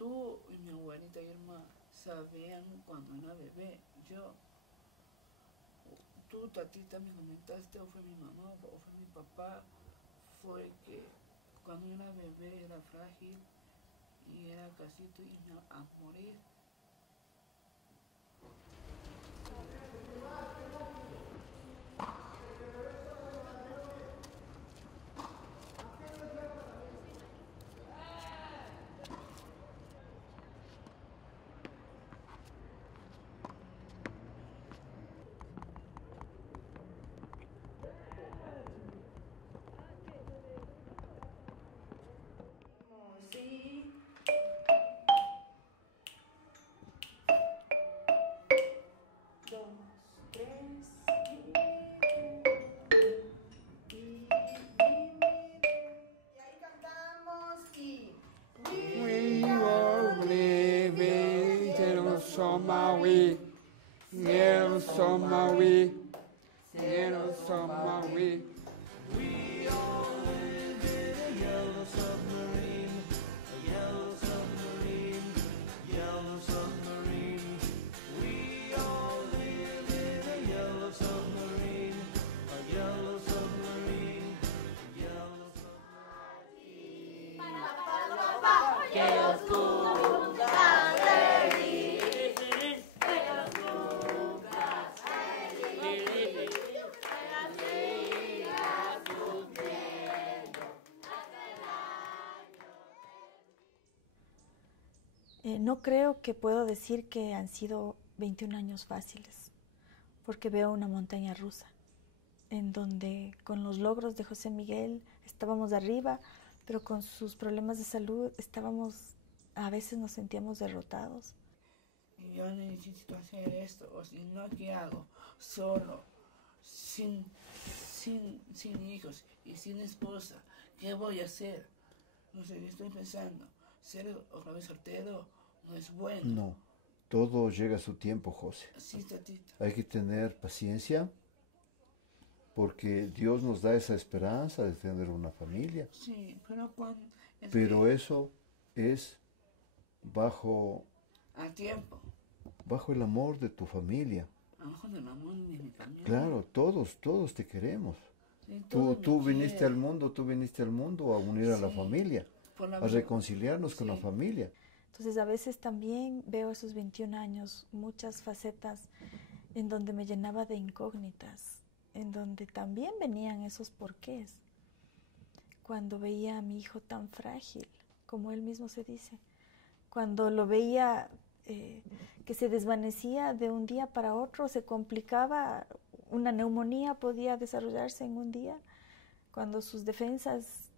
Tú y mi abuelita Irma sabían cuando era bebé. Tú, tatita, me comentaste, o fue mi mamá, o fue mi papá, fue que cuando era bebé era frágil y era casito y iba a morir. Somawi, Nero Somawi, Nero Somawi. We all live in a yellow submarine, a yellow submarine, yellow submarine. We all live in a yellow submarine, a yellow submarine, yellow submarine. Que oscuro. No creo que puedo decir que han sido 21 años fáciles, porque veo una montaña rusa, en donde con los logros de José Miguel estábamos arriba, pero con sus problemas de salud a veces nos sentíamos derrotados. Yo necesito hacer esto, o si no, ¿qué hago? Solo, sin hijos y sin esposa, ¿qué voy a hacer? No sé, estoy pensando, ser otra vez soltero no es bueno. No, todo llega a su tiempo, José. Sí, tatita. Hay que tener paciencia, porque Dios nos da esa esperanza de tener una familia. Sí, pero cuando... Pero eso es bajo... a tiempo. Bajo el amor de tu familia. Bajo el amor de mi familia. Claro, todos te queremos. Sí, tú viniste al mundo a unir a la familia, a reconciliarnos con la familia. Entonces a veces también veo esos 21 años, muchas facetas en donde me llenaba de incógnitas, en donde también venían esos porqués. Cuando veía a mi hijo tan frágil, como él mismo se dice, cuando lo veía que se desvanecía de un día para otro, se complicaba, una neumonía podía desarrollarse en un día, cuando sus defensas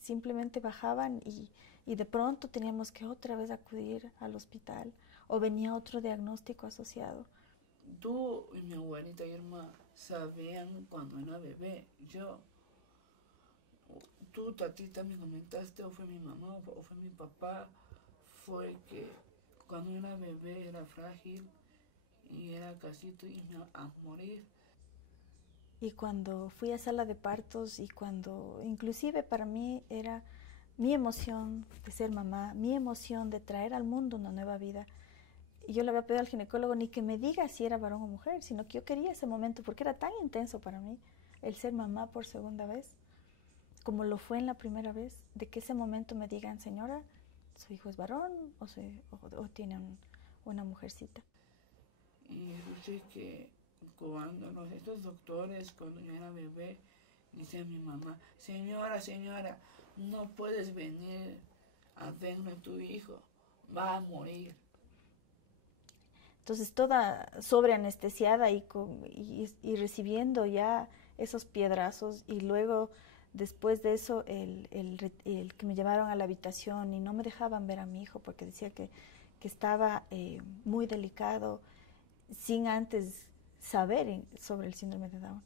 simplemente bajaban y de pronto teníamos que otra vez acudir al hospital o venía otro diagnóstico asociado. Tú y mi abuelita Irma sabían cuando era bebé. Tú, tatita, me comentaste, o fue mi mamá o fue mi papá, fue que cuando era bebé era frágil y era casito y iba a morir. Y cuando fui a sala de partos y cuando inclusive para mí era mi emoción de ser mamá, mi emoción de traer al mundo una nueva vida. Y yo le había pedido al ginecólogo ni que me diga si era varón o mujer, sino que yo quería ese momento porque era tan intenso para mí el ser mamá por segunda vez, como lo fue en la primera vez, de que ese momento me digan, señora, su hijo es varón o tiene una mujercita. Y escuché que cuando estos doctores, cuando yo era bebé, dice a mi mamá, señora, no puedes venir a verme a tu hijo, va a morir. Entonces toda sobreanestesiada y recibiendo ya esos piedrazos y luego después de eso el que me llevaron a la habitación y no me dejaban ver a mi hijo porque decía que estaba muy delicado sin antes saber sobre el síndrome de Down.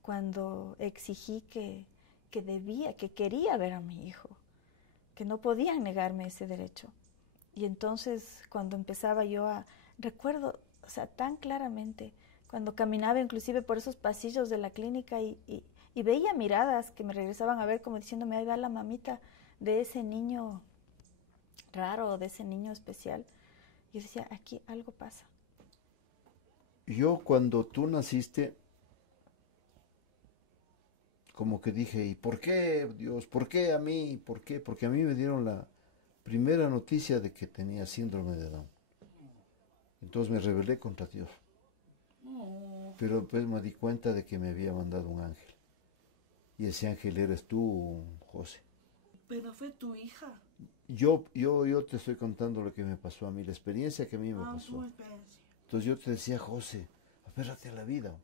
Cuando exigí que quería ver a mi hijo, que no podían negarme ese derecho. Y entonces cuando empezaba yo recuerdo, o sea, tan claramente, cuando caminaba inclusive por esos pasillos de la clínica y veía miradas que me regresaban a ver como diciéndome, ahí va la mamita de ese niño raro, de ese niño especial. Yo decía, aquí algo pasa. Yo cuando tú naciste, como que dije, ¿y por qué, Dios? ¿Por qué a mí? ¿Por qué? Porque a mí me dieron la primera noticia de que tenía síndrome de Down. Entonces me rebelé contra Dios. Pero después me di cuenta de que me había mandado un ángel. Y ese ángel eres tú, José. Pero fue tu hija. Yo te estoy contando lo que me pasó a mí, la experiencia que a mí me pasó. Tu experiencia. Entonces yo te decía, José, apérrate a la vida,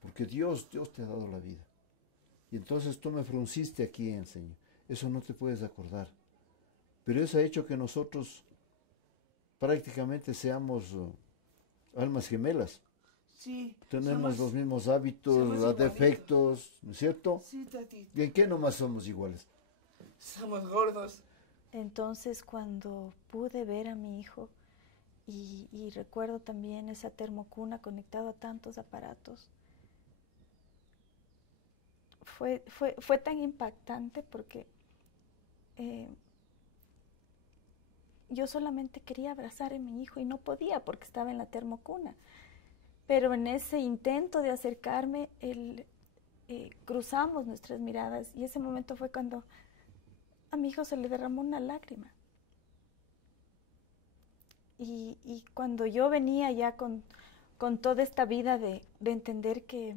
porque Dios te ha dado la vida. Y entonces tú me frunciste aquí en el Señor. Eso no te puedes acordar. Pero eso ha hecho que nosotros prácticamente seamos almas gemelas. Sí. Tenemos los mismos hábitos, los defectos, ¿no es cierto? Sí, Tati. ¿Y en qué nomás somos iguales? Somos gordos. Entonces cuando pude ver a mi hijo y recuerdo también esa termocuna conectada a tantos aparatos, fue tan impactante porque yo solamente quería abrazar a mi hijo y no podía porque estaba en la termocuna. Pero en ese intento de acercarme, cruzamos nuestras miradas y ese momento fue cuando a mi hijo se le derramó una lágrima. Y cuando yo venía ya con toda esta vida de entender que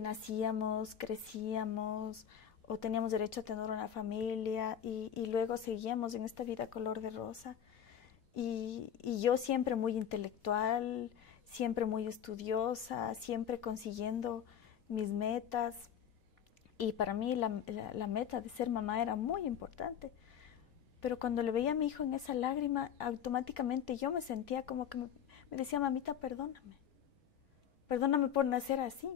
nacíamos, crecíamos o teníamos derecho a tener una familia y luego seguíamos en esta vida color de rosa. Y yo siempre muy intelectual, siempre muy estudiosa, siempre consiguiendo mis metas. Y para mí la meta de ser mamá era muy importante. Pero cuando le veía a mi hijo en esa lágrima, automáticamente yo me sentía como que me decía, mamita, perdóname. Perdóname por nacer así.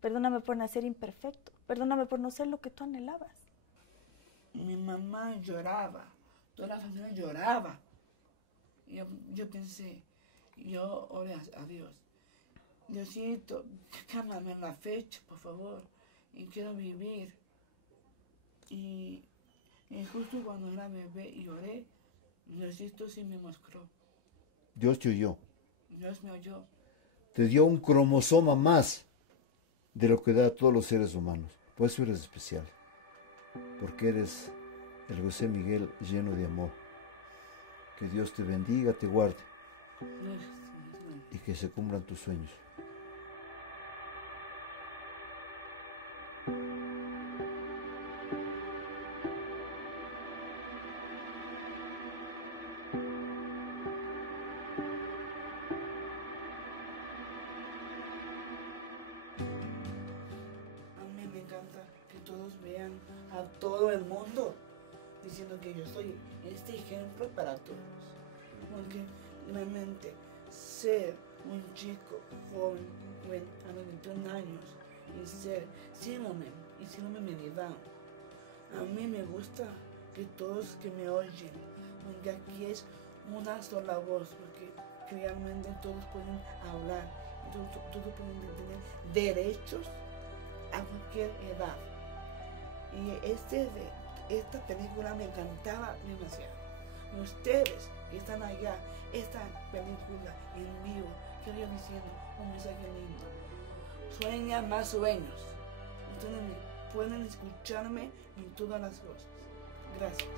Perdóname por nacer imperfecto. Perdóname por no ser lo que tú anhelabas. Mi mamá lloraba. Toda la familia lloraba. Yo pensé, yo oré a Dios. Diosito, cámbiame la fecha, por favor. Y quiero vivir. Y justo cuando era bebé y oré, Diosito sí me mostró. Dios te oyó. Dios me oyó. Te dio un cromosoma más de lo que da a todos los seres humanos. Por eso eres especial. Porque eres el José Miguel lleno de amor. Que Dios te bendiga, te guarde y que se cumplan tus sueños. A mí me encanta que todos vean a todo el mundo diciendo que yo soy este ejemplo para todos. Porque realmente ser un chico joven a los 21 años y ser síndrome de Down, a mí me gusta que todos que me oyen, porque aquí es una sola voz, porque realmente todos pueden hablar, todos pueden tener derechos a cualquier edad. Y esta película me encantaba demasiado. Y ustedes que están allá, esta película en vivo, que voy diciendo un mensaje lindo. Sueña más sueños. Ustedes pueden escucharme en todas las cosas. Gracias.